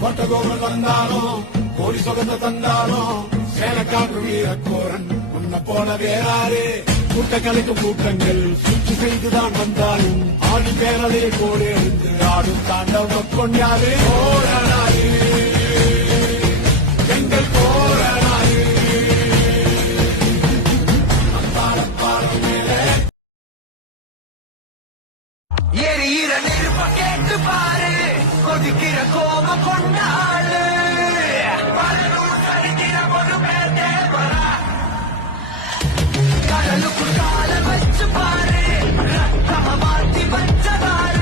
கொட்டகோமல் வந்தாலும் கோடி சொகந்த தந்தாலும் சேலக்காட்டு வீரக்கோரன் உன்னை போல வேறாரு கூட்டங்களுக்கு கூட்டங்கள் சுற்றி செய்துதான் வந்தாலும் ஆடி பேரலையை கோடு இருந்து ஆடும் தாண்டவ கொண்டாரு போராடாரு எங்கள் போராடாரு பாடம் மேலே எரியிற நெருப்ப கேட்டு பாரு கொதிக்கிற கோபம் கொண்டாளு கடலுக்குள் கால வச்சு பாரு ரத்தம மாத்தி வச்சதாரு